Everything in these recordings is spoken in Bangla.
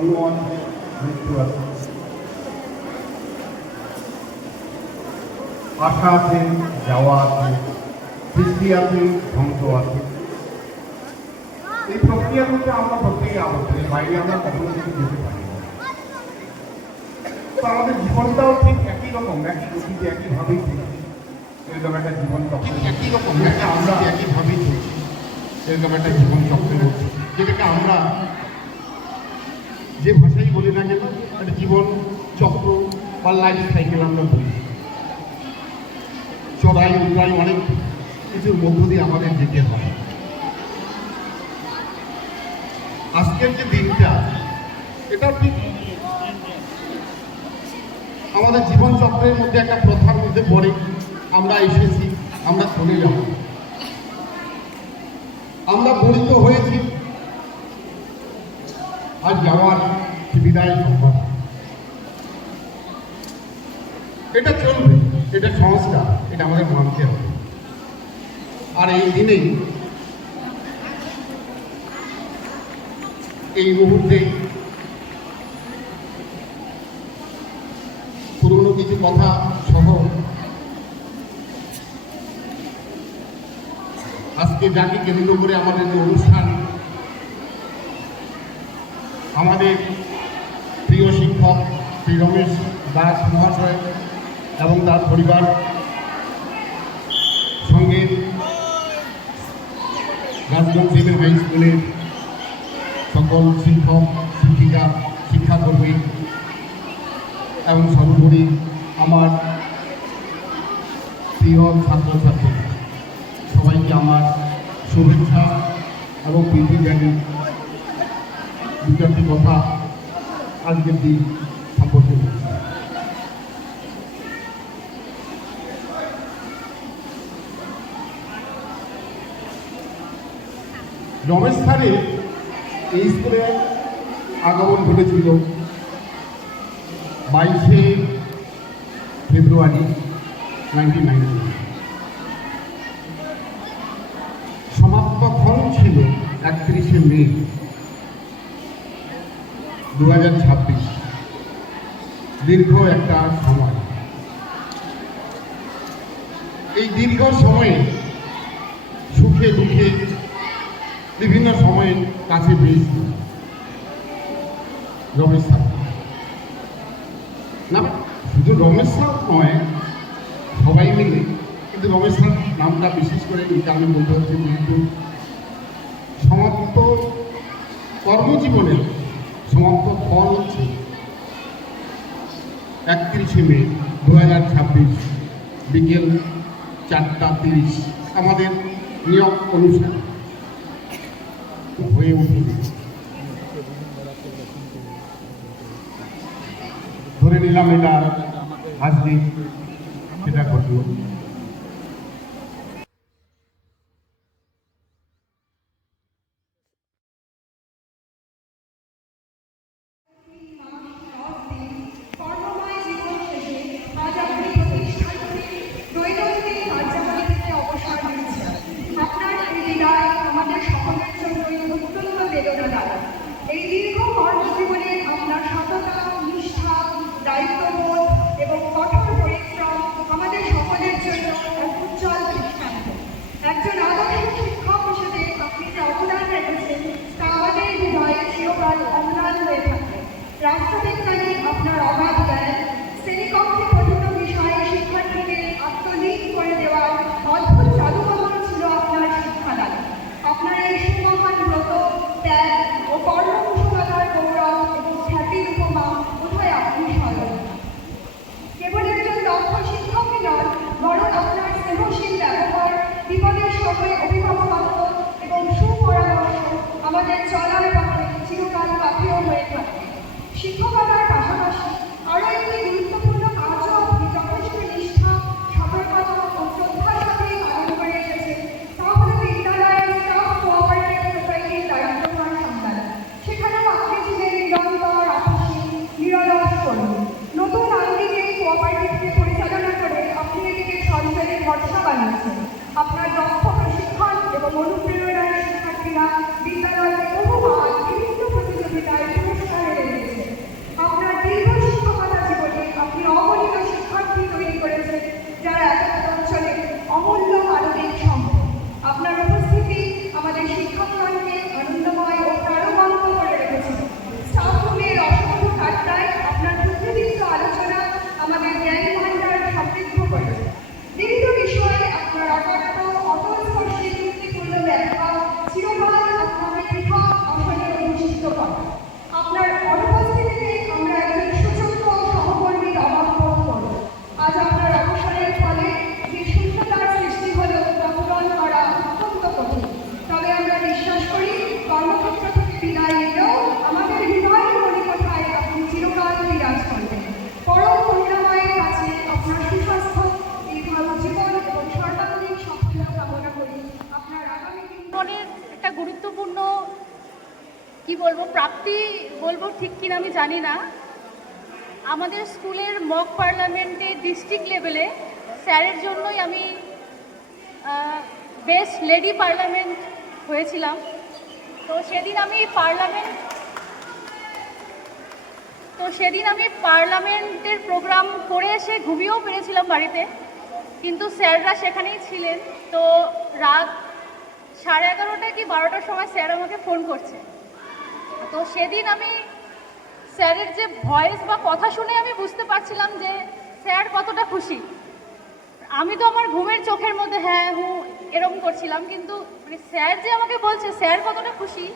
জন্ম আছে, মৃত্যু আছে, আশা আছে, যাওয়া আছে, সৃষ্টি আছে, ধ্বংস আছে। এই প্রক্রিয়ার মধ্যে আমরা প্রত্যেকে আবদ্ধ, এর বাইরে আমরা কখনো কিছু যেতে পারি না। তো আমাদের জীবনটাও ঠিক একই রকম, একই গতিতে একইভাবেই চলছে। এরকম একটা জীবন চক্র একই রকম, আমরা একইভাবেই চলছি। এরকম একটা জীবন চক্রের মধ্যে, যেটাকে আমরা যে ভাষাই বলি না কেন, একটা জীবন চক্র বা লাইফ সাইকেল আমরা বলি। চড়াই উতরাই অনেক কিছুর মধ্য দিয়ে আমাদের যেতে হয়। আজকের যে দিনটা, এটা ঠিক আমাদের জীবন চক্রের মধ্যে একটা প্রথার মধ্যে পড়ে। আমরা এসেছি, আমরা চলে যাব, আমরা বলিত হয়েছি, আর যাওয়ার বিদায় সম্ভব। এটা চলবে, এটা সংস্কার, এটা আমাদের মানতে হবে। আর এই দিনেই, এই মুহূর্তে পুরনো কিছু কথা সহ আজকে যাকে কেন্দ্র করে আমাদের যে অনুষ্ঠান, আমাদের প্রিয় শিক্ষক শ্রী রমেশ দাস মহাশয় এবং তার পরিবার, সঙ্গে রাজগঞ্জ সিভিল হাই স্কুলের সকল শিক্ষক শিক্ষিকা শিক্ষাকর্মী এবং সর্বোপরি আমার প্রিয় ছাত্রছাত্রী, সবাইকে আমার শুভেচ্ছা এবং প্রীতি জানিয়ে দু চারটি কথা আজকের দিন সম্পর্কে বলছি। রমেশ স্যারের এই স্কুলে আগমন ঘটেছিল 22শে ফেব্রুয়ারি 1990। সমাপ্তক্ষণ ছিল 31শে মে 2026। দীর্ঘ একটা সময়, এই দীর্ঘ সময়ে সুখে দুঃখে বিভিন্ন সময়ে কাছে পেয়েছি রমেশ স্যার। না, শুধু রমেশ স্যার নয়, সবাই মিলে, কিন্তু রমেশ স্যার নামটা বিশেষ করে এই কারণে বলতে হচ্ছে, যেহেতু সমাপ্ত কর্মজীবনের সমাপ্ত ফল হচ্ছে 31শে মে 2026 বিকেল 4:30 আমাদের নিয়ম অনুষ্ঠান হয়ে উঠে। ধরে নিলাম এটা আজকে সেটা ঘটল। এই দীর্ঘ কর্মজীবনে আপনার সততা, নিষ্ঠা, দায়িত্ববোধ এবং কঠোর পরিশ্রম আমাদের সকলের জন্য এক উজ্জ্বল দৃষ্টান্ত। একজন আদর্শ শিক্ষক হিসেবে আপনি যে অবদান রেখেছেন তা আমাদের হৃদয়ে চিরকাল অম্লান হয়ে থাকবে। রাষ্ট্রবিজ্ঞানে আপনার অগাধ জ্ঞান, শ্রেণীকক্ষে পঠিত বিষয়ে শিক্ষার্থীকে আত্মলীন করে দেওয়ার অদ্ভুত জাদুকরণ ছিল আপনার শিক্ষাদান। আপনার এই সুমহান ব্রত, ত্যাগ ও কর্মকুশলতার গৌরব এবং খ্যাতির উপমা বোধহয় আপনি স্বয়ং। কেবল একজন দক্ষ শিক্ষকই নন, বরং আপনার স্নেহশীল ব্যবহার, বিপদের সময় অভিভাবকত্ব এবং সুপরামর্শ আমাদের চলার পথে চিরকাল পাথেয় হয়ে থাকে। শিক্ষকতার পাশাপাশি আরও একটি গুরুত্বপূর্ণ কাজও আপনি যথেষ্ট নিষ্ঠা, সতর্কতা ও শ্রদ্ধার সাথে পালন করে এসেছেন। তা হল বিদ্যালয়ের স্টাফ কোঅপারেটিভ সোসাইটির দায়িত্বভার সামলান। সেখানেও আপনি ছিলেন নিরন্তর, আপসী, নিরলস কর্মী। নতুন আঙ্গিকে কোঅপারেটিভকে পরিচালনা করে আপনি এটিকে সঞ্চয়ের ভরসা বানিয়েছেন। আপনার দক্ষ প্রশিক্ষণ এবং অনুপ্রেরণায় শিক্ষার্থীরা বিদ্যালয়কে বহুবার বিভিন্ন প্রতিযোগিতায় পুরস্কারে জীবনের একটা গুরুত্বপূর্ণ কি বলবো প্রাপ্তি বলবো ঠিক কিনা আমি জানি না। আমাদের স্কুলের মক পার্লামেন্টে ডিস্ট্রিক্ট লেভেলে স্যারের জন্যই আমি বেস্ট লেডি পার্লামেন্ট হয়েছিলাম। তো সেদিন আমি পার্লামেন্টের প্রোগ্রাম করে এসে ঘুমিয়েও পেরেছিলাম বাড়িতে, কিন্তু স্যাররা সেখানেই ছিলেন। তো রাত 11:30 কি 12টার সময় স্যার আমাকে ফোন করছে। তো সেদিন আমি স্যারের যে ভয়েস বা কথা শুনে আমি বুঝতে পারছিলাম যে স্যার কতটা খুশি। আমি তো আমার ঘুমের চোখের মধ্যে হ্যাঁ এরকম করছিলাম, কিন্তু মানে স্যার যে আমাকে বলছে স্যার কতটা খুশি,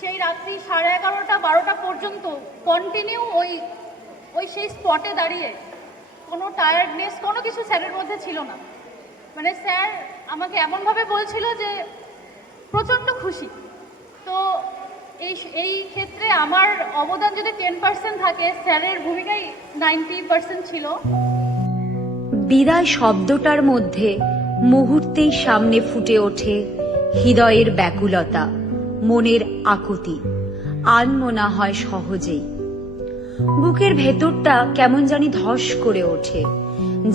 সেই রাত্রি 11:30 12টা পর্যন্ত কন্টিনিউ ওই সেই স্পটে দাঁড়িয়ে কোনো টায়ার্ডনেস কোনো কিছু স্যারের মধ্যে ছিল না। মানে স্যার আমাকে এমনভাবে বলছিল যে প্রচণ্ড খুশি। তো এই ক্ষেত্রে আমার অবদান যদি 10% থাকে, স্যারের ভূমিকাই 90% ছিল। বিদায় শব্দটার মধ্যে মুহূর্তেই সামনে ফুটে ওঠে হৃদয়ের ব্যাকুলতা, মনের আকুতি, আনমনা হয় সহজেই। বুকের ভেতরটা কেমন জানি ধস করে ওঠে,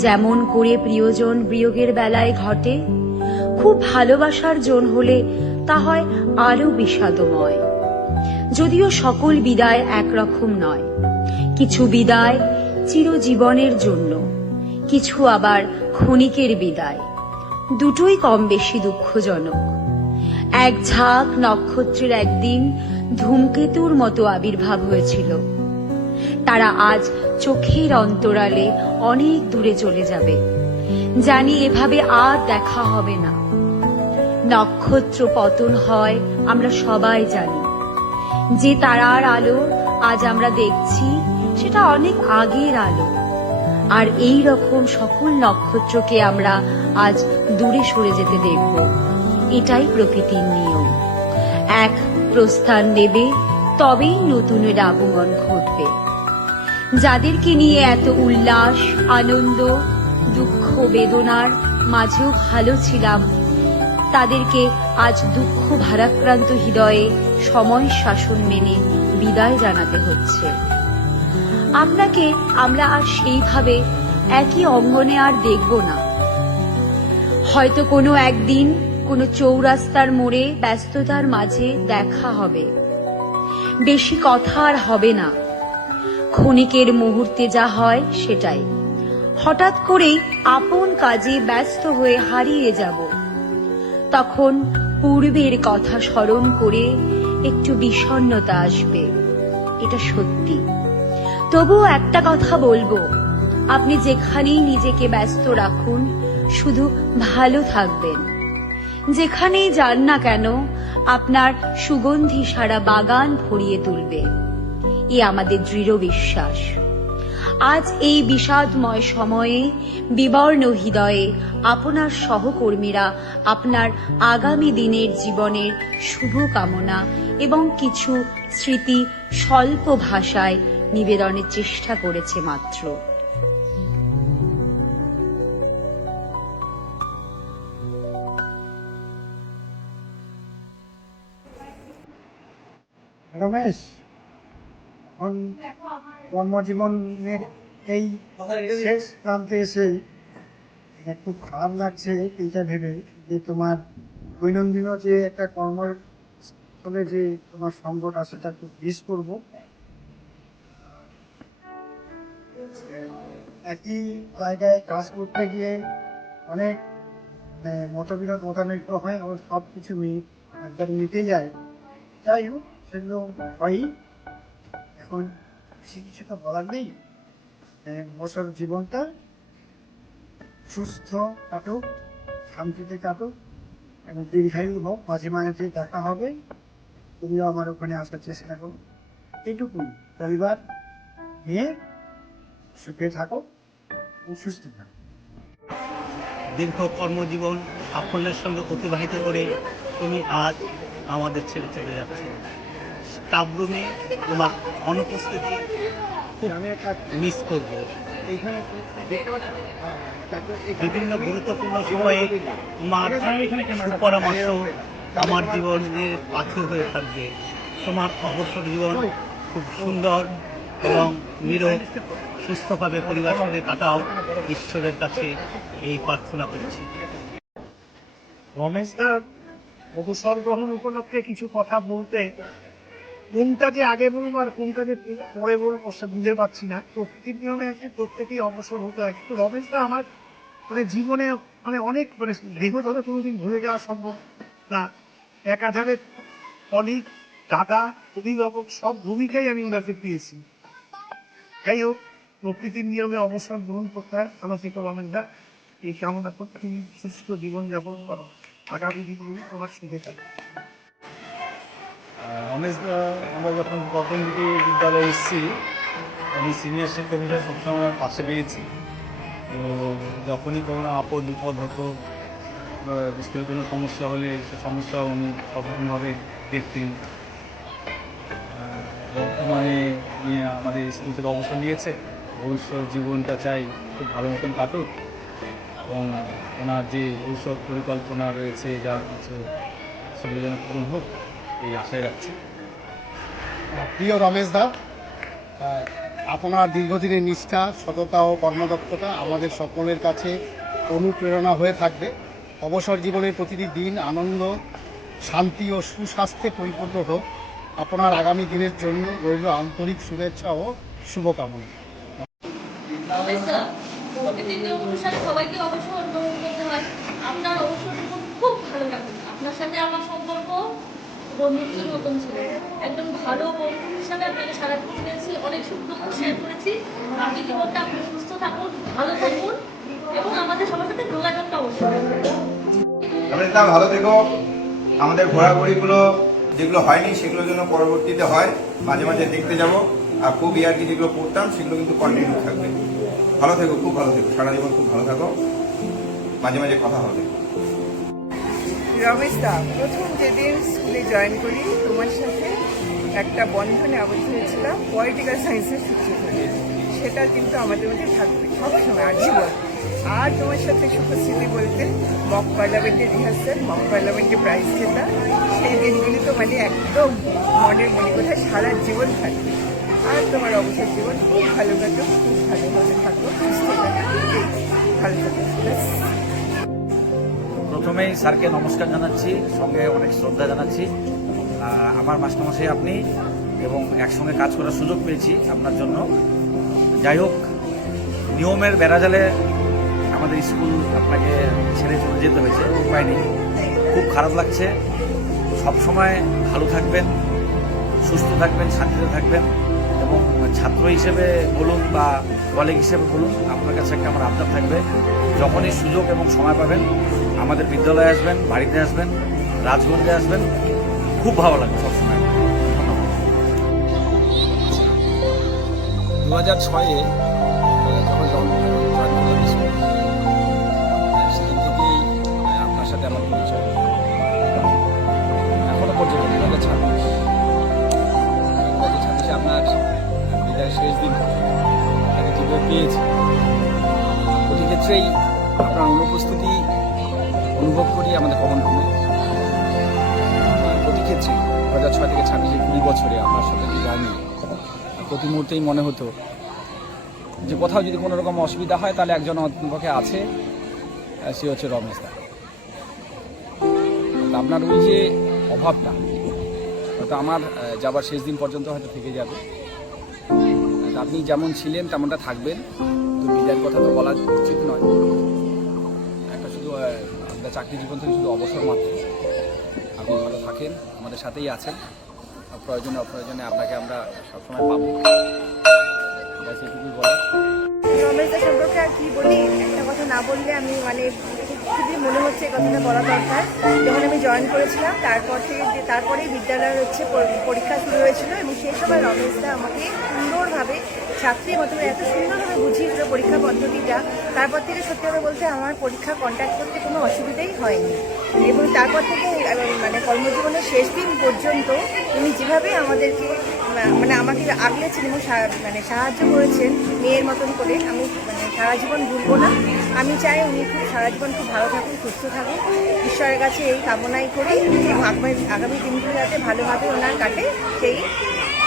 যেমন করে প্রিয়জন বিয়োগের বেলায় ঘটে। খুব ভালোবাসার জন হলে তা হয় আরো বিষাদময়। যদিও সকল বিদায় একরকম নয়, কিছু বিদায় চিরজীবনের জন্য, কিছু আবার ক্ষণিকের বিদায়। দুটোই কম বেশি দুঃখজনক। এক ঝাঁক নক্ষত্রের একদিন ধূমকেতুর মতো আবির্ভাব হয়েছিল। তারা আজ চোখের অন্তরালে অনেক দূরে চলে যাবে। জানি এভাবে আর দেখা হবে না। নক্ষত্র পতন হয় আমরা সবাই জানি। যে তারার আলো আজ আমরা দেখছি সেটা অনেক আগের আলো। আর এই রকম সকল নক্ষত্রকে আমরা আজ দূরে সরে যেতে দেখব। এটাই প্রকৃতির নিয়ম। এক প্রস্থান নেবে, তবেই নতুনের আগমন ঘটবে। যাদেরকে নিয়ে এত উল্লাস, আনন্দ, দুঃখ, বেদনার মাঝেও ভালো ছিলাম, তাদেরকে আজ দুঃখ ভারাক্রান্ত হৃদয়ে সময় শাসন মেনে বিদায় জানাতে হচ্ছে। আপনাকে আমরা আর সেইভাবে একই অঙ্গনে আর দেখব না। হয়তো কোনো একদিন কোনো চৌরাস্তার মোড়ে ব্যস্ততার মাঝে দেখা হবে। বেশি কথা আর হবে না। ক্ষণিকের মুহূর্তে যা হয় সেটাই। হঠাৎ করেই আপন কাজে ব্যস্ত হয়ে হারিয়ে যাব। তখন পূর্বের কথা স্মরণ করে একটু বিষণ্ণতা আসবে, এটা সত্যি। তবুও একটা কথা বলবো, আপনি যেখানেই নিজেকে ব্যস্ত রাখুন, শুধু ভালো থাকবেন। যেখানেই যান না কেন, আপনার সুগন্ধি সারা বাগান ভরিয়ে তুলবে, এ আমাদের দৃঢ় বিশ্বাস। আজ এই বিষাদময় সময়ে বিবর্ণ হৃদয়ে আপনার সহকর্মীরা আপনার আগামী দিনের জীবনের শুভ কামনা এবং কিছু স্মৃতি স্বল্প ভাষায় নিবেদনের চেষ্টা করেছে মাত্র। রমেশ, এখন কর্মজীবনের এই শেষ প্রান্তে এসে খুব খারাপ লাগছে এইটা ভেবে যে তোমার দৈনন্দিন যে একটা কর্মস্থলে যে তোমার সঙ্গটা সেটা খুব মিস করবো। একই জায়গায় কাজ করতে গিয়ে অনেক মতবিরোধ মতানৈক্য হয়, ও সব কিছু একবার মিটে যায়। যাই হোক, সেগুলো হয়। এখন বেশি কিছু তো বলার নেই। বছর জীবনটা সুস্থ কাটুক, শান্তিতে কাটুক এবং দীর্ঘায়ু হোক। মাঝে মাঝে দেখা হবে, তুমিও আমার ওখানে আসার চেষ্টা করো। এইটুকুই। পরিবার নিয়ে সুখে থাকো, সুস্থ থাকো। দীর্ঘ কর্মজীবন সাফল্যের সঙ্গে অতিবাহিত করে তুমি আজ আমাদের ছেড়ে চলে যাচ্ছে। স্টাফ রুমে তোমার অনুপস্থিতি খুব মিস করব। বিভিন্ন গুরুত্বপূর্ণ সময়ে তোমার পরামর্শ, আমার জীবনের পাথর হয়ে থাকবে। তোমার অবসর জীবন খুব সুন্দর এবং নিরোগ সুস্থভাবে পরিবার সঙ্গে কাটাও, ঈশ্বরের কাছে এই প্রার্থনা করছি। রমেশদার অবসর গ্রহণ উপলক্ষে কিছু কথা বলতে, কোনটা যে আগে বলবো আর কোনটা যে পরে বলবো সে বুঝতে পারছি না। প্রকৃতির নিয়মে আছে প্রত্যেকেই অবসর হতে হয়, কিন্তু রমেশদা আমার জীবনে অনেক দীর্ঘ ধরে কোনোদিন ভুলে যাওয়া সম্ভব না। একাধারে কলিগ, দাদা, অভিভাবক সব ভূমিকাই আমি ওনাকে পেয়েছি। যাই হোক, প্রকৃতির নিয়মে অবসর গ্রহণ করতে হয়। আমার থেকে রমেশদা এই কামনা করতে, তুমি সুস্থ জীবনযাপন করো, আগামী দিনগুলি তোমার সুখে থাকে। রমেশদা, আমরা যখন প্রথম দিকে বিদ্যালয়ে এসেছি, আমি সিনিয়র শিক্ষক হিসেবে সবসময় পাশে পেয়েছি। তো যখনই কোনো আপদ বিপদ হতো, স্কুলে কোনো সমস্যা হলে সে সমস্যা উনি সবরকমভাবে দেখতেন। বর্তমানে উনি আমাদের স্কুল থেকে অবসর নিয়েছে, ভবিষ্যৎ জীবনটা চাই খুব ভালো মতন কাটুক এবং ওনার যে ভবিষ্যৎ পরিকল্পনা রয়েছে যা কিছু সেগুলো যেন পূরণ হোক এই আশায় রাখছি। প্রিয় রমেশদা, আপনার দীর্ঘদিনের নিষ্ঠা, সততা ও কর্মদক্ষতা আমাদের সকলের কাছে অনুপ্রেরণা হয়ে থাকবে। অবসর জীবনের প্রতিটি দিন আনন্দ, শান্তি ও সুস্বাস্থ্যে পরিপূর্ণ হোক। আপনার আগামী দিনের জন্য রইল আন্তরিক শুভেচ্ছা ও শুভকামনা। প্রকৃতির নিয়ম অনুসারে সবাইকে অবসর গ্রহণ করতে হয়। আপনার অবসর জীবন খুব ভালো কাটুক। আপনার সাথে আমার সম্পর্ক বন্ধুত্বের মতন ছিল, একদম ভালো বন্ধু হিসাবে আপনাকে সারাদিন চিনেছি, অনেক সুখ দুঃখ শেয়ার করেছি। আপনি জীবনটা আপনি সুস্থ থাকুন, ভালো থাকুন এবং আমাদের সবার সাথে যোগাযোগটা অবশ্যই। রমেশদা, ভালো থেকো। আমাদের ঘোরাঘুরিগুলো যেগুলো হয়নি সেগুলো যেন পরবর্তীতে হয়, মাঝে মাঝে দেখতে যাব। আর খুব ইয়ার্কি যেগুলো করতাম সেগুলো কিন্তু কন্টিনিউ থাকবে। ভালো থেকো, খুব ভালো থেকো, সারা জীবন খুব ভালো থাকো, মাঝে মাঝে কথা হবে। রমেশদা, প্রথম যেদিন স্কুলে জয়েন করি তোমার সাথে একটা বন্ধনে আবদ্ধ হয়েছিলাম পলিটিক্যাল সায়েন্সের সূত্র ধরে, সেটা কিন্তু আমাদের মধ্যে থাকবে সবসময় আজীবন। আর তোমার সাথে সুখস্মৃতি বলতে মক পার্লামেন্টের রিহার্সাল, মক পার্লামেন্টে প্রাইজ জেতা, সেই দিনগুলি তো একদম মনের কোথায় সারা জীবন থাকবে। আর তোমার অবসর জীবন খুব ভালো কাটো, খুব ভালোভাবে থাকো, সুস্থ থাকো, ভালো থাকো। প্রথমেই স্যারকে নমস্কার জানাচ্ছি, সঙ্গে অনেক শ্রদ্ধা জানাচ্ছি। আমার মাস্টারমশাই আপনি, এবং একসঙ্গে কাজ করার সুযোগ পেয়েছি আপনার জন্য। যাই হোক, নিয়মের বেড়াজালে আমাদের স্কুল আপনাকে ছেড়ে চলে যেতে হয়েছে, উপায় নেই। খুব খারাপ লাগছে। সবসময় ভালো থাকবেন, সুস্থ থাকবেন, শান্তিতে থাকবেন এবং ছাত্র হিসেবে বলুন বা কলিগ হিসেবে বলুন, আপনার কাছে একটা আমার আবদার থাকবে, যখনই সুযোগ এবং সময় পাবেন আমাদের বিদ্যালয়ে আসবেন, বাড়িতে আসবেন, রাজগঞ্জে আসবেন, খুব ভালো লাগবে সবসময়। ধন্যবাদ। 2006-এ যখন জয়েন করলাম স্কুলে, সেদিন থেকেই আপনার সাথে আমার পরিচয়। এখনো পর্যন্ত 2026-এ আপনার বিদায়ের শেষ দিন আপনাকে যেভাবে পেয়েছি, প্রতি ক্ষেত্রেই আপনার অনুপস্থিতি অনুভব করি আমাদের কমন রুমে। প্রতি ক্ষেত্রে 2006 থেকে 26-এ 20 বছরে আপনার সাথে যে জার্নি, প্রতি মুহূর্তেই মনে হতো যে কোথাও যদি কোনো রকম অসুবিধা হয় তাহলে একজন অন্তপক্ষে আছে, সে হচ্ছে রমেশদা। আপনার ওই যে অভাবটা হয়তো আমার যাবার শেষ দিন পর্যন্ত হয়তো থেকে যাবে। আপনি যেমন ছিলেন তেমনটা থাকবেন, তো বিদায়ের কথা তো বলা উচিত নয়। একটা শুধু আপনার চাকরি জীবন থেকে শুধু অবসর মাত্র। আপনি ভালো থাকেন, আমাদের সাথেই আছেন, প্রয়োজনে অপ্রয়োজনে আপনাকে আমরা সবসময় পাবো। এটুকুই বলার। রমেশদা সম্পর্কে আর কি বলি, একটা কথা না বললে আমি খুবই মনে হচ্ছে কথাটা বলা দরকার। যখন আমি জয়েন করেছিলাম তারপরেই বিদ্যালয়ের পরীক্ষা শুরু হয়েছিল এবং সেই সময় রমেশদা আমাকে সুন্দরভাবে ছাত্রীর মতো এত সুন্দরভাবে বুঝিয়েছিল পরীক্ষা পদ্ধতিটা। তারপর থেকে সত্যি কথা বলতে আমার পরীক্ষা কন্ট্যাক্ট করতে কোনো অসুবিধাই হয়নি। এবং তারপর থেকে কর্মজীবনের শেষ দিন পর্যন্ত উনি যেভাবে আমাদেরকে মানে আমাকে আগলেছেন এবং মানে সাহায্য করেছেন মেয়ের মতন করে, আমি মানে সারা জীবন ভুলবো না। আমি চাই উনি খুব সারা জীবন খুব ভালো থাকুন, সুস্থ থাকুন, ঈশ্বরের কাছে এই কামনাই করি, এবং আগামী দিনগুলো যাতে ভালোভাবে ওনার কাটে সেই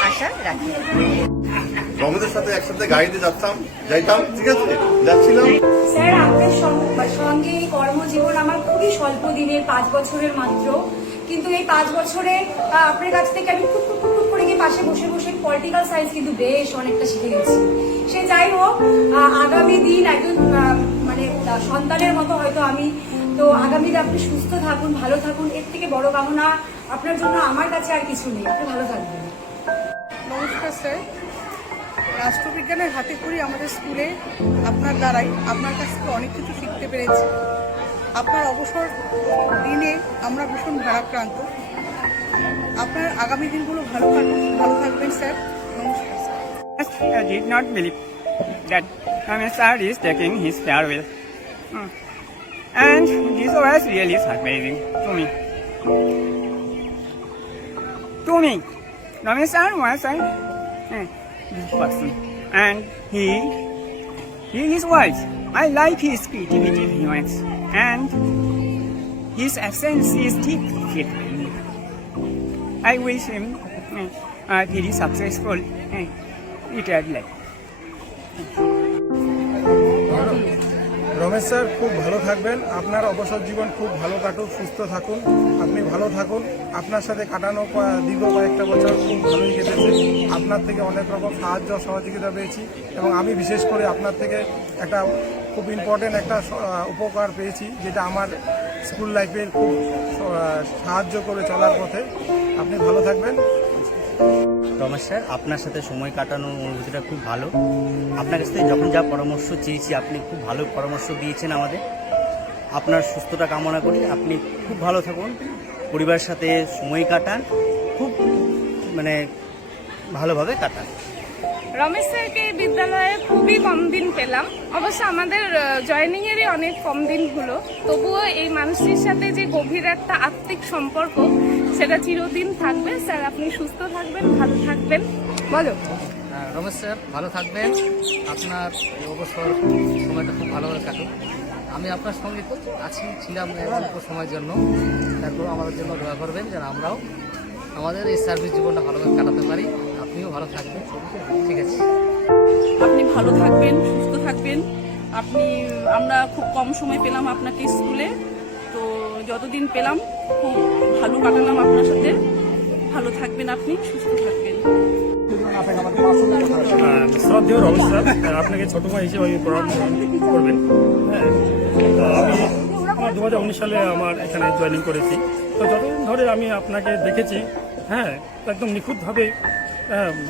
আশা রাখি। রমেদের সাথে একসাথে গাড়িতে যাইতাম, ঠিক আছে, যাচ্ছিলাম। স্যার, আপনার সঙ্গে এই কর্মজীবন আমার খুবই স্বল্প দিনের, 5 বছরের মাত্র, কিন্তু এই 5 বছরে আপনার কাছ থেকে আমি খুব করে গিয়ে পাশে বসে বসে পলিটিক্যাল সায়েন্স কিন্তু বেশ অনেকটা শিখে গেছি। সে যাই হোক, আগামী দিন একজন মানে সন্তানের মতো হয়তো আমি, তো আগামীতে আপনি সুস্থ থাকুন, ভালো থাকুন, এর থেকে বড় কামনা আপনার জন্য আমার কাছে আর কিছু নেই। আপনি ভালো থাকবেন। নমস্কার স্যার, রাষ্ট্রবিজ্ঞানের হাতে খড়ি আমাদের স্কুলে আপনার দ্বারাই আপনার কাছ থেকে অনেক কিছু শিখতে পেরেছি। আপনার অবসর দিনে আমরা ভীষণ ভারাক্রান্ত। আপনার আগামী দিনগুলো ভালো থাকবেন স্যার। নমস্কার sir. I did not believe that Sir is taking his farewell. And this was really surprising to me. Ramesh Sir was a this person. And he is wise. I like his creativity very much. And his essence is deep with me. I wish him a very successful retired life. Ramesh sir, খুব ভালো থাকবেন, আপনার অবসর জীবন খুব ভালো কাটুক, সুস্থ থাকুন, আপনি ভালো থাকুন। আপনার সাথে কাটানো দীর্ঘ কয়েকটা বছর খুব ভালোই কেটেছে। আপনার থেকে অনেক রকম সাহায্য সহযোগিতা পেয়েছি, এবং আমি বিশেষ করে আপনার থেকে একটা খুব ইম্পর্টেন্ট একটা উপকার পেয়েছি, যেটা আমার স্কুল লাইফে খুব সাহায্য করে চলার পথে। আপনি ভালো থাকবেন। রমেশ স্যার, আপনার সাথে সময় কাটানোর অনুভূতিটা খুব ভালো। আপনার কাছ থেকে যখন যা পরামর্শ চেয়েছি আপনি খুব ভালো পরামর্শ দিয়েছেন আমাদের। আপনার সুস্থতা কামনা করি, আপনি খুব ভালো থাকুন, পরিবারের সাথে সময় কাটান, খুব মানে ভালোভাবে কাটান। রমেশ স্যারকে এই বিদ্যালয়ে খুবই কম দিন পেলাম, অবশ্য আমাদের জয়েনিংয়েরই অনেক কম দিন হলো, তবুও এই মানুষটির সাথে যে গভীর একটা আত্মিক সম্পর্ক সেটা চিরদিন থাকবে। স্যার, আপনি সুস্থ থাকবেন, ভালো থাকবেন। বলো রমেশ স্যার, ভালো থাকবেন, আপনার অবসর সময়টা খুব ভালোভাবে কাটুন। আমি আপনার সঙ্গে ছিলাম অল্প সময়ের জন্য, তারপর আমাদের জন্য দোয়া করবেন যেন আমরাও আমাদের এই সার্ভিস জীবনটা ভালোভাবে কাটাতে পারি। আপনিও ভালো থাকবেন, ঠিক আছে? আপনি ভালো থাকবেন, সুস্থ থাকবেন। আমরা খুব কম সময় পেলাম আপনাকে স্কুলে, তো যতদিন পেলাম খুব ভালো কাটালাম আপনার সাথে। ভালো থাকবেন, আপনি সুস্থ থাকবেন। শ্রদ্ধেয় রমেশ স্যার, আপনাকে ছোট ভাই হিসেবে আমি প্রণাম করবেন। হ্যাঁ, আমি 2019 সালে আমার এখানে জয়েনিং করেছি। তো যতদিন ধরে আমি আপনাকে দেখেছি, হ্যাঁ, একদম নিখুঁতভাবে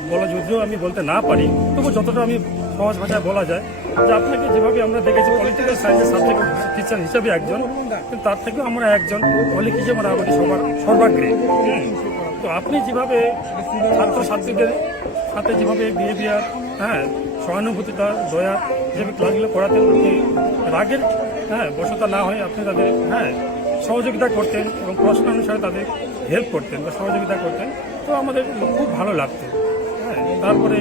বলা, যদিও আমি বলতে না পারি, তবু যতটা আমি সহজ ভাষায় বলা যায় যে আপনাকে যেভাবে আমরা দেখেছি পলিটিক্যাল সায়েন্সের সাবজেক্ট টিচার হিসেবে একজন, কিন্তু তার থেকেও আমরা একজন পলিক হিসেবে মোটামুটি সর্বাগ্রে। তো আপনি যেভাবে ছাত্রছাত্রীদের সাথে যেভাবে বিহেভিয়ার, হ্যাঁ, সহানুভূতিটা, দয়া, যেভাবে ক্লাসগুলো করাতেন, রাগের বশতা না হয়ে আপনি তাদের সহযোগিতা করতেন এবং প্রশ্ন অনুসারে তাদের হেল্প করতেন বা সহযোগিতা করতেন, তো আমাদের খুব ভালো লাগতো। হ্যাঁ, তারপরে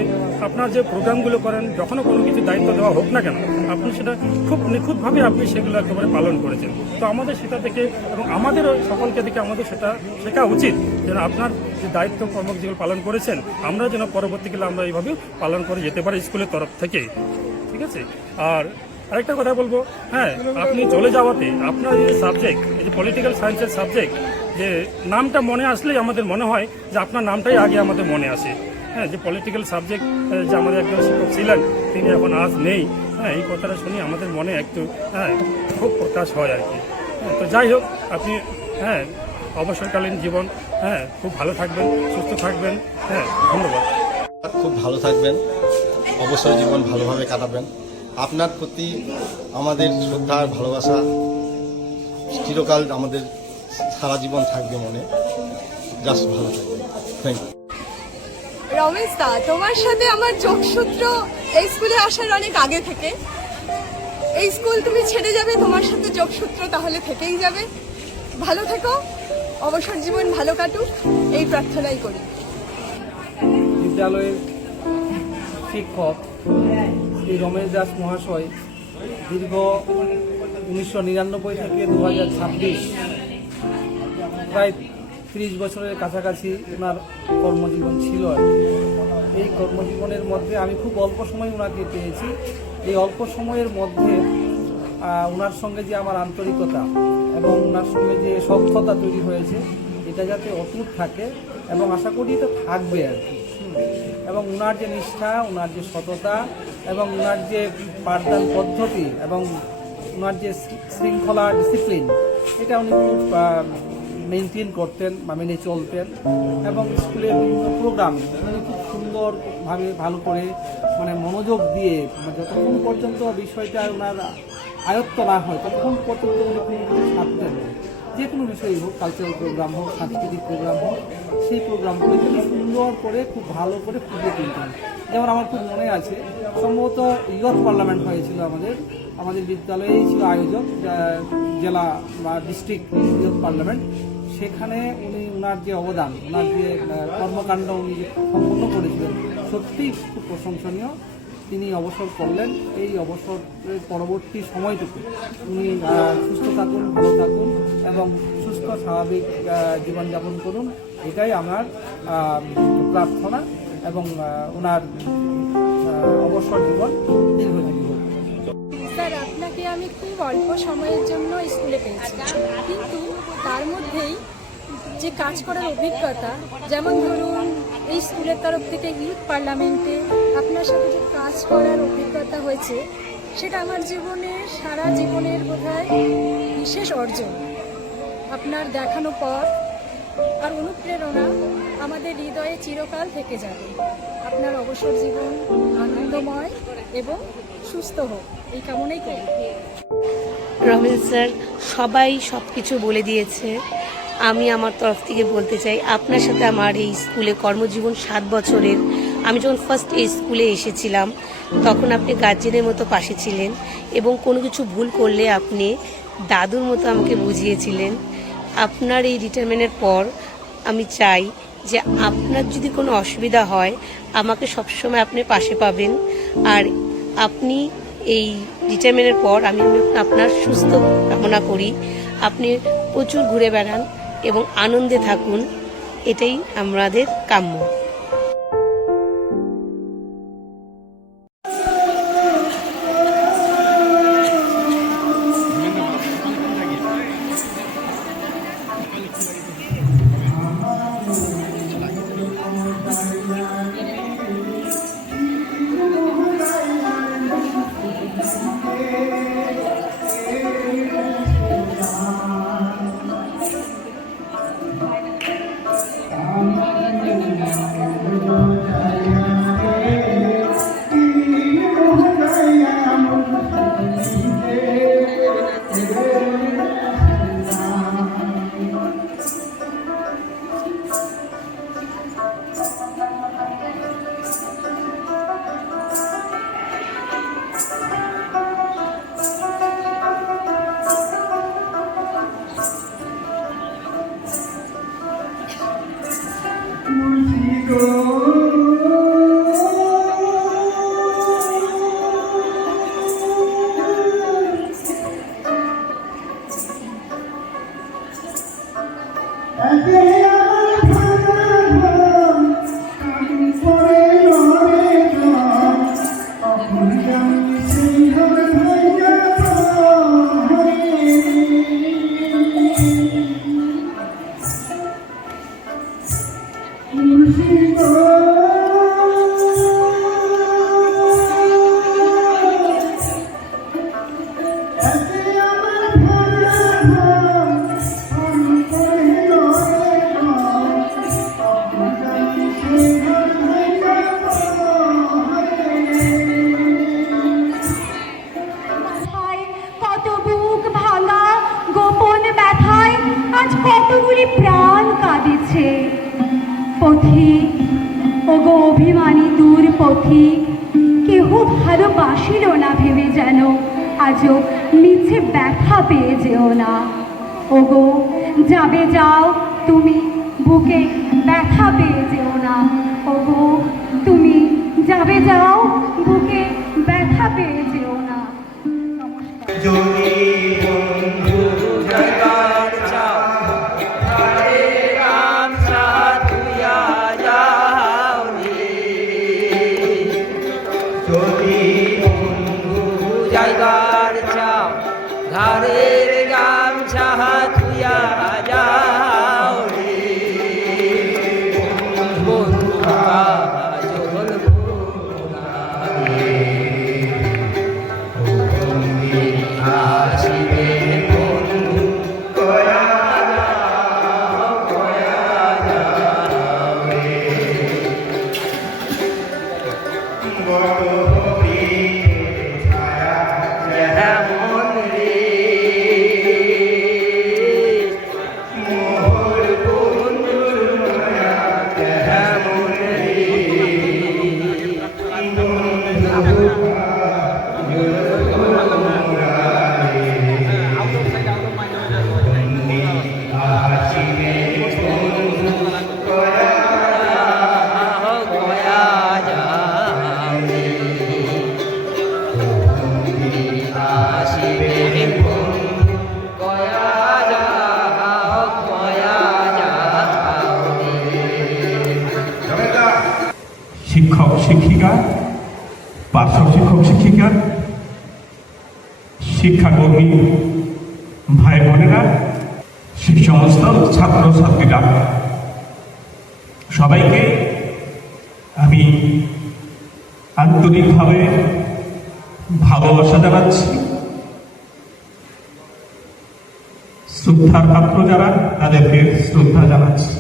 আপনার যে প্রোগ্রামগুলো করেন, যখনও কোনো কিছু দায়িত্ব দেওয়া হোক না কেন, আপনি সেটা খুব নিখুঁতভাবে আপনি সেগুলো একেবারে পালন করেছেন। তো আমাদের সেটা থেকে এবং আমাদের সকলকে থেকে আমাদের সেটা শেখা উচিত, যেন আপনার যে দায়িত্ব কর্ম যেগুলো পালন করেছেন, আমরা যেন পরবর্তীকালে আমরা এইভাবে পালন করে যেতে পারি স্কুলের তরফ থেকে, ঠিক আছে? আর আরেকটা কথা বলবো, হ্যাঁ, আপনি চলে যাওয়াতে আপনার যে সাবজেক্ট, এই যে পলিটিক্যাল সায়েন্সের সাবজেক্ট, যে নামটা মনে আসলেই আমাদের মনে হয় যে আপনার নামটাই আগে আমাদের মনে আসে। হ্যাঁ, যে পলিটিক্যাল সাবজেক্ট যে আমাদের একজন শিক্ষক ছিলেন, তিনি এখন আজ নেই। হ্যাঁ, এই কথাটা শুনে আমাদের মনে একটু খুব প্রকাশ হয় আর কি। তো যাই হোক, আপনি অবসরকালীন জীবন খুব ভালো থাকবেন, সুস্থ থাকবেন। ধন্যবাদ। খুব ভালো থাকবেন, অবসর জীবন ভালোভাবে কাটাবেন। আপনার প্রতি আমাদের শ্রদ্ধা আর ভালোবাসা চিরকাল আমাদের সারা জীবন থাকবে মনে। জাস্ট ভালো থাকবেন। Thank you. রমেশ দা, তোমার সাথে আমার যোগসূত্র এই স্কুলে আসার অনেক আগে থেকে। এই স্কুল তুমি ছেড়ে যাবে, তোমার সাথে যোগসূত্র তাহলে থেকেই যাবে। ভালো থেকো, অবসর জীবন ভালো কাটুক, এই প্রার্থনাই করি। বিদ্যালয়ের শিক্ষক শ্রী রমেশ দাস মহাশয় দীর্ঘ 1999 থেকে 2026 প্রায় 30 বছরের কাছাকাছি ওনার কর্মজীবন ছিল আর কি। এই কর্মজীবনের মধ্যে আমি খুব অল্প সময় ওনাকে পেয়েছি। এই অল্প সময়ের মধ্যে ওনার সঙ্গে যে আমার আন্তরিকতা এবং ওনার সঙ্গে যে সখ্যতা তৈরি হয়েছে, এটা যাতে অটুট থাকে এবং আশা করি এটা থাকবে আর কি। এবং ওনার যে নিষ্ঠা, ওনার যে সততা এবং ওনার যে পাঠদান পদ্ধতি এবং ওনার যে শৃঙ্খলা, ডিসিপ্লিন, এটা উনি খুব মেনটেন করতেন বা মেনে চলতেন। এবং স্কুলের বিভিন্ন প্রোগ্রাম উনি খুব সুন্দরভাবে ভালো করে মনোযোগ দিয়ে যতক্ষণ পর্যন্ত বিষয়টা ওনার আয়ত্ত না হয় ততক্ষণ পর্যন্ত উনি কোনো ছাড়তেন না। যে কোনো বিষয়ই হোক, কালচারাল প্রোগ্রাম হোক, সাংস্কৃতিক প্রোগ্রাম হোক, সেই প্রোগ্রামগুলো কিন্তু সুন্দর করে খুব ভালো করে ফুটিয়ে তুলতেন। যেমন আমার খুব মনে আছে, সম্ভবত ইয়ুথ পার্লামেন্ট হয়েছিল আমাদের বিদ্যালয়েই ছিল আয়োজক, জেলা বা ডিস্ট্রিক্ট ইয়ুথ পার্লামেন্ট। সেখানে উনি ওনার যে অবদান, ওনার যে কর্মকাণ্ড উনি যে সম্পন্ন করেছিলেন, সত্যিই খুব প্রশংসনীয়। তিনি অবসর করলেন। এই অবসরের পরবর্তী সময়টুকু উনি সুস্থ থাকুন, ভালো থাকুন এবং সুস্থ স্বাভাবিক জীবনযাপন করুন, এটাই আমার প্রার্থনা। এবং ওনার অবসর জীবন দীর্ঘজীবী হোক। স্যার, আপনাকে আমি খুব অল্প সময়ের জন্য স্কুলে পেয়েছি, কিন্তু তার মধ্যেই যে কাজ করার অভিজ্ঞতা, যেমন ধরুন এই স্কুলের তরফ থেকে ইউথ পার্লামেন্টে আপনার সাথে যে কাজ করার অভিজ্ঞতা হয়েছে, সেটা আমার জীবনে সারা জীবনের বোধহয় বিশেষ অর্জন। আপনার দেখানো পথ আর অনুপ্রেরণা আমাদের হৃদয়ে চিরকাল থেকে যাবে। আপনার অবসর জীবন আনন্দময় এবং সুস্থ হোক, এই কামনাই করি। রমেশ স্যার সবাই সব কিছু বলে দিয়েছে। আমি আমার তরফ থেকে বলতে চাই, আপনার সাথে আমার এই স্কুলে কর্মজীবন 7 বছরের। আমি যখন ফার্স্ট এই স্কুলে এসেছিলাম তখন আপনি গার্জেনের মতো পাশে ছিলেন এবং কোনো কিছু ভুল করলে আপনি দাদুর মতো আমাকে বুঝিয়েছিলেন। আপনার এই রিটায়ারমেন্টের পর আমি চাই যে আপনার যদি কোনো অসুবিধা হয় আমাকে সবসময় আপনি পাশে পাবেন। আর আপনি এই রিটায়ারমেন্টের পর আমি আপনার সুস্থ কামনা করি। আপনি প্রচুর ঘুরে বেড়ান এবং আনন্দে থাকুন, এটাই আমাদের কাম্য। কতগুলি প্রাণ কাঁদিছে। পথিক, ওগো অভিমানী দূর পথিক, কেহ ভালোবাসিল না ভেবে যেন আজও মিছে ব্যথা পেয়ে যেও না। ওগো যাবে যাও, তুমি বুকে ব্যথা পেয়ে যেও না। ওগো এভাবে যাও, বুকে ব্যথা পেয়ে যেও না। ঘরের গামছা তুইয়া যাও রে বন্ধু কাজল আসিবে বন্ধু কয়া যাও রে যেমন রে শিক্ষক শিক্ষিকা, পার্শ্ব শিক্ষক শিক্ষিকা, শিক্ষাকর্মী ভাই বোনেরা, সে সমস্ত ছাত্র ছাত্রীরা, সবাইকে আমি আন্তরিকভাবে ভালোবাসা জানাচ্ছি। শ্রদ্ধার পাত্র যারা, তাদেরকে শ্রদ্ধা জানাচ্ছি।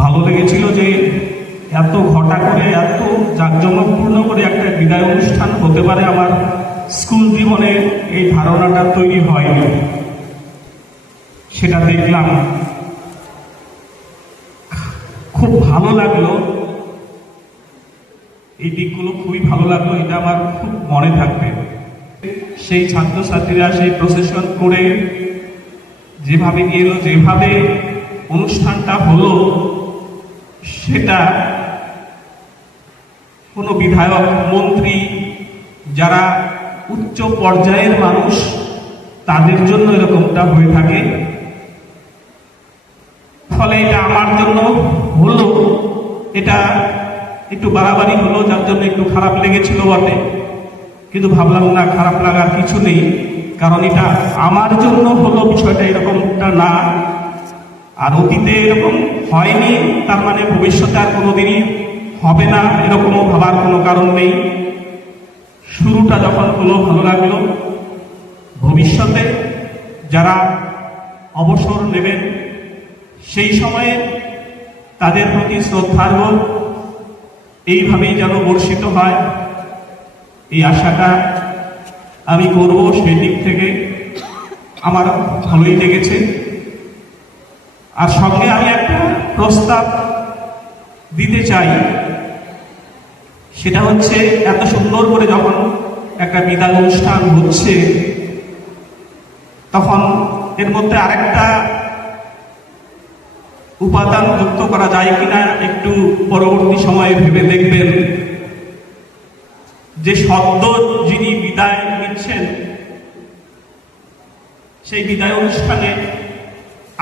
ভালো লেগেছিল যে এত ঘটা করে, এত জাঁকজমকপূর্ণ করে একটা বিদায় অনুষ্ঠান হতে পারে। আমার স্কুল জীবনে এই ধারণাটা তৈরি হয়নি, সেটা দেখলাম, খুব ভালো লাগলো। এই দিকগুলো খুবই ভালো লাগলো, এটা আমার খুব মনে থাকবে। সেই ছাত্রছাত্রীরা সেই প্রসেশন করে যেভাবে গেল, যেভাবে অনুষ্ঠানটা হলো, সেটা কোনো বিধায়ক, মন্ত্রী, যারা উচ্চ পর্যায়ের মানুষ, তাদের জন্য এরকমটা হয়ে থাকে। ফলে এটা আমার জন্য হলো, এটা একটু বাড়াবাড়ি হলো, যার জন্য একটু খারাপ লেগেছিল বটে, কিন্তু ভাবলাম না, খারাপ লাগার কিছু নেই, কারণ এটা আমার জন্য হলো, বিষয়টা এরকমটা না। আর অতীতে এরকম হয়নি, তার মানে ভবিষ্যতে আর কোনোদিনই হবে না, এরকমও ভাবার কোনো কারণ নেই। শুরুটা যখন হলো ভালো লাগলো। ভবিষ্যতে যারা অবসর নেবেন, সেই সময়ে তাদের প্রতি শ্রদ্ধার্ঘ এইভাবেই যেন বর্ষিত হয়, এই আশাটা আমি করব। সেই দিক থেকে আমার ভালোই লেগেছে। আর সঙ্গে আমি একটা প্রস্তাব দিতে চাই, সেটা হচ্ছে, এত সুন্দর করে যখন একটা বিদায় অনুষ্ঠান হচ্ছে, তখন এর মধ্যে আরেকটা উপাদান যুক্ত করা যায় কিনা একটু পরবর্তী সময়ে ভেবে দেখবেন। যে সদ্য যিনি বিদায় নিচ্ছেন, সেই বিদায় অনুষ্ঠানে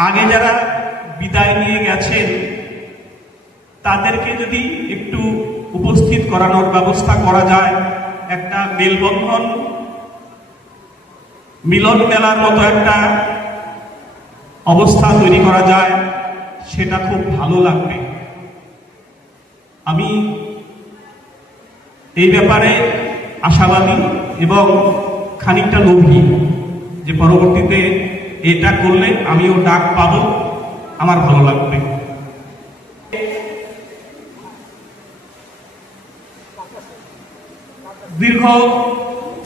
আগে যারা বিদায় নিয়ে গেছেন, তাদেরকে যদি একটু উপস্থিত করানোর ব্যবস্থা করা যায়, একটা মেলবন্ধন, মিলন মেলার মতো একটা অবস্থা তৈরি করা যায়, সেটা খুব ভালো লাগবে। আমি এই ব্যাপারে আশাবাদী এবং খানিকটা লোভী, যে পরবর্তীতে এটা করলে আমিও ডাক পাবো, আমার ভালো লাগবে। দীর্ঘ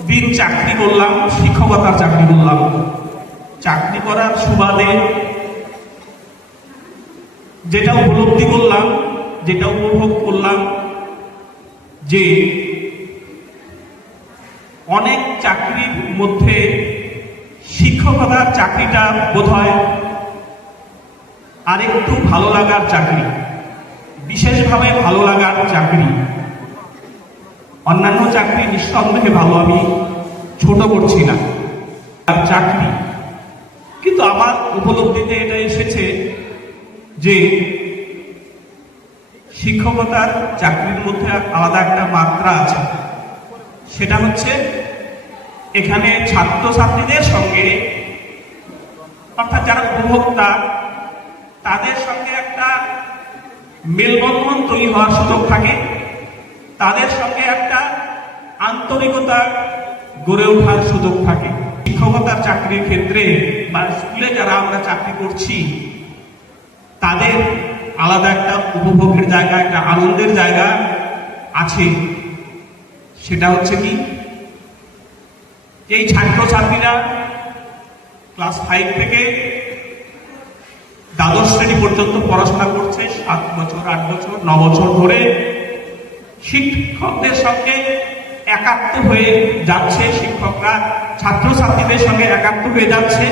দিন চাকরি করলাম, শিক্ষকতার চাকরি করলাম। চাকরি করার সুবাদে যেটা উপলব্ধি করলাম, যেটা উপভোগ করলাম, যে অনেক চাকরির মধ্যে শিক্ষকতার চাকরিটা বোধহয় আরেকটু ভালো লাগার চাকরি। বিশেষভাবে ভালো লাগার চাকরি। অন্যান্য চাকরি নিঃসন্দেহে ভালো, আমি ছোট করছি না, আর চাকরি, কিন্তু আমার উপলব্ধিতে এটা এসেছে যে শিক্ষকতার চাকরির মধ্যে আলাদা একটা মাত্রা আছে। সেটা হচ্ছে এখানে ছাত্রছাত্রীদের সঙ্গে, অর্থাৎ যারা উপভোক্তা, তাদের সঙ্গে একটা মেলবন্ধন তৈরি হওয়ার সুযোগ থাকে, তাদের সঙ্গে একটা আন্তরিকতা গড়ে ওঠার সুযোগ থাকে। শিক্ষকতার চাকরির ক্ষেত্রে বা স্কুলে যারা আমরা চাকরি করছি, তাদের আলাদা একটা উপভোগের জায়গা, একটা আনন্দের জায়গা আছে। সেটা হচ্ছে কি, এই ছাত্রছাত্রীরা ক্লাস 5 থেকে দ্বাদশ শ্রেণী পর্যন্ত পড়াশোনা করছে, 7 বছর, 8 বছর, 9 বছর ধরে শিক্ষকদের সঙ্গে একাত্ম হয়ে যাচ্ছে। শিক্ষকরা ছাত্রছাত্রীদের সঙ্গে একাত্ম হয়ে যাচ্ছে।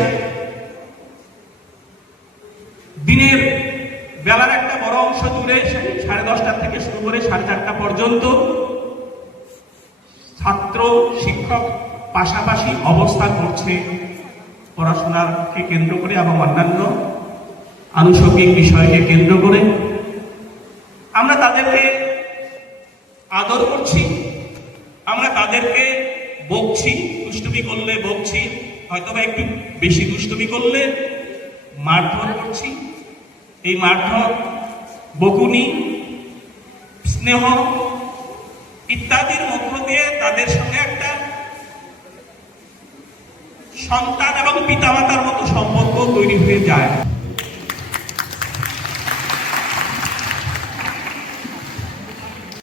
দিনের বেলার একটা বড় অংশ জুড়ে 10:30 থেকে শুরু করে 4:30 পর্যন্ত ছাত্র শিক্ষক পাশাপাশি অবস্থান করছে পড়াশোনাকে কেন্দ্র করে এবং অন্যান্য আনুষঙ্গিক বিষয়কে কেন্দ্র করে। আমরা তাদেরকে আদর করছি, আমরা তাদেরকে বকছি, দুষ্টুমি করলে বকছি, হয়তোবা একটু বেশি দুষ্টুমি করলে মারধর করছি। এই মারধর, বকুনি, স্নেহ ইত্যাদির মধ্য দিয়ে তাদের সঙ্গে একটা সন্তান এবং পিতামাতার মতো সম্পর্ক তৈরি হয়ে যায়।